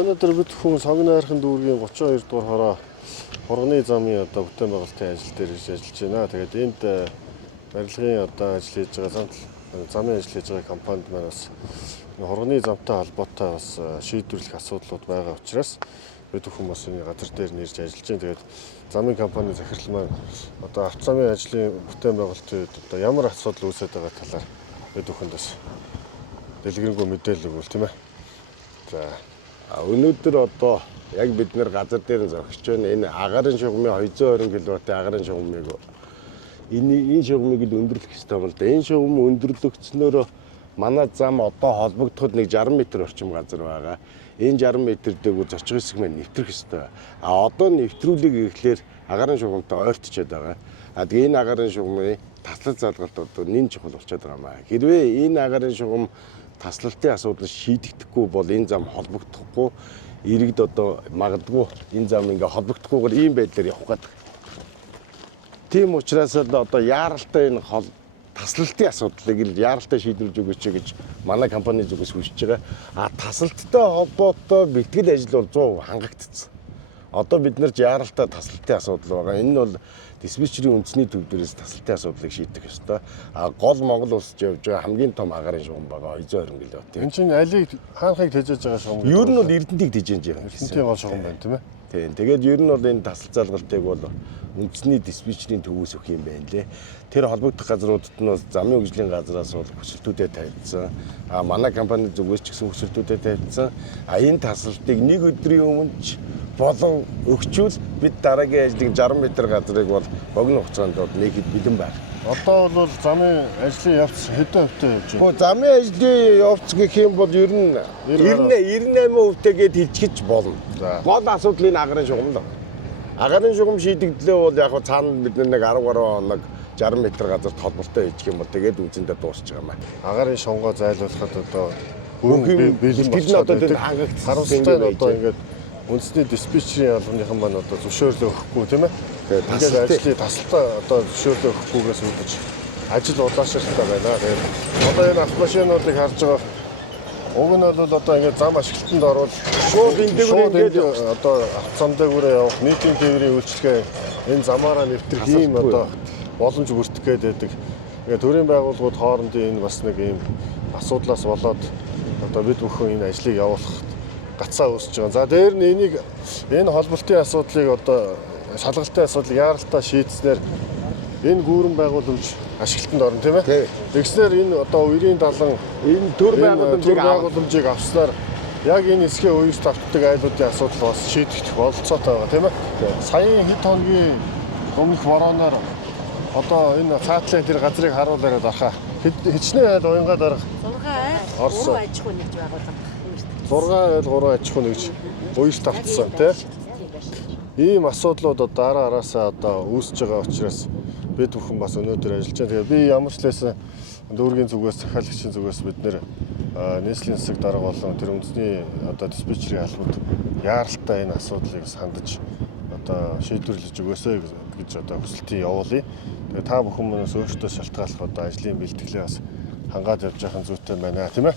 өнөөдөр бид хүн Согнойрхон дүүргийн 32 дугаар хороо хурганы замын одоо бүтээн байгуулалтын ажил дээр ирж ажиллаж байна. Тэгээд энд барилгын одоо ажил хийж байгаа замын ажил хийж байгаа компанид маань бас хурганы замтай холбоотой бас шийдвэрлэх асуудлууд байгаа учраас бид хүн бас энэ газар дээр нэрж ажиллаж байна. Тэгээд замын компани захирал маань одоо автозамын ажлын бүтээн байгуулалтын үед одоо ямар асуудал үүсэж байгаа талаар бид хүнд бас дэлгэрэнгүй мэдээлэл өгвөл тийм ээ. За өнөөдөр одоо яг бид нэр газар дээр зогсож байна. Энэ агарын шугамын 220 кВт-ийн агарын шугамыг энэ шугамыг л өндөрлөх ёстой юм л да. Энэ шугам өндөрлөгдснөөр манай зам одоо холбогдоход нэг 60 м орчим газар байгаа. Энэ 60 м дээгүүр зорчих хэсэг маань нэвтрэх ёстой. Одоо нэвтрүүлэг ихлээр агарын шугамтай ойртчиход байгаа. Тэгээ энэ агарын шугамын таслал залгалт одоо нэн чухал болчиход байгаа маа. Хэрвээ энэ агарын шугам таслалтын асуудал шийдэгдэхгүй бол энэ зам холбогдохгүй иргэд одоо магадгүй энэ зам ингээ холбогдохгүйгээр ийм байдлаар явах гэдэг. Тийм учраас л одоо яаралтай энэ таслалтын асуудлыг л яаралтай шийдвэрлэж өгөөч гэж манай компани зүгээс хүсэж байгаа. Таслалттай холбоотой бэлтгэл ажил бол 100% хангагдсан. Одоо бид нар яаралтай таслалтын асуудал байгаа. Энэ нь бол диспетчерийн үндэсний төв дээрээс таслалтын асуудлыг шийдэх ёстой. Гол Монгол улсад явж байгаа хамгийн том агарын шугам байгаа 220 кВт. энэ чинь алийг хаанхыг тэжээж байгаа шугам? Ер нь бол Эрдэнэтийг тэжээж байгаа. Эрдэнэтийн гол шугам байна тийм ээ. Тийм. Тэгээд ер нь бол энэ тасал залгалтыг бол үндэсний диспетчерийн төвөөс өгөх юм байна лээ. Тэр холбогдох газруудад нь замын хөгжлийн газраас бол хүсэлтүүдэд тавьдсан. Манай компани зүгээс ч гэсэн хүсэлтүүдэд тавьдсан. Энэ тасалтыг нэг өдрийн өмнө болон өгчүүл бид дараагийн ажлын 60 м газрыг бол богино хугацаанд нэхэд бэлэн байна. Одоо бол замын ажлын явц хэдэн хувьтай явж байна? Замын ажлын явц гэх юм бол ер нь 98%-тэйгээд хэлчихэж болно. Гол асуудал энэ агарын шугам л. Агарын шугам шийдэгдлээ бол яг цаана бид нэг 10 гаруй хоног 60 м газарт холбоотой хийчих юм бол тэгээд үнцэндээ дуусчих юм байна. Агарын шунгоо зайлуулахад одоо бэлэн болчихсон. одоо тэр хангалттай харамсалтай нь одоо ингээд үндэсний диспетчерийн албаныхан маань одоо зөвшөөрлөө өгөхгүй тийм ээ. Тэгээд ажлын тасалтай одоо зөвшөөрлөө өгөхгүйгээс үүдэж ажил удаашралтай байна. Тэгээд одоо энэ автомашинуудыг харж байгаа уг нь бол одоо ингээд зам ашиглалтанд орвол шууд энэ одоо автозам дээгүүрээ явах нийтийн тээврийн үйлчлэгээ энэ замаараа нэвтрэх ийм одоо боломж бүртгэх гээд байдаг. Тэгээд төрийн байгууллагууд хоорондын энэ бас нэг ийм асуудлаас болоод одоо бид бүхэн энэ ажлыг явуулах гацаа үүсэж байгаа. За дээр нь энэ холболтын асуудлыг одоо шалгалтын асуудлыг яаралтай шийдснээр энэ гүүрэн байгууламж ашиглалтанд орно тийм ээ. Тэгснээр энэ одоо үерийн далан энэ төр байгууламжийг авснаар яг энэ хэсгээ үерс тавтдаг айлуудын асуудал бас шийдэгдэх бололцоотой байгаа тийм ээ. Саяын хэд хоногийн өмнөх ворооноор одоо энэ цаатлын тэр газрыг харуулаад архаа хичнээн айл уянгаа дарга 6 айл 3 аж ахуй нэгж байгууллага 6 айл 3 аж ахуй нэгж үерс тавтсан тийм. Ийм асуудлууд дараа араасаа одоо үүсэж байгаа учраас бид бүхэн бас өнөөдөр ажиллаж байна. Тэгээ би ямар ч лээсэн дүүргийн зүгээс захиалагчийн зүгээс бид нэр нийслэлийн засаг дарга болон тэр үндэсний одоо диспетчерийн албад яаралтай энэ асуудлыг хандаж одоо шийдвэрлэж өгөөсэй гэж одоо хүсэлтийг явуулъя. Тэгээ та бүхэн манаас өөртөө шалтгааллах одоо ажлын бэлтгэлээ бас хангаад явж байхын зүйтэй байна тийм ээ.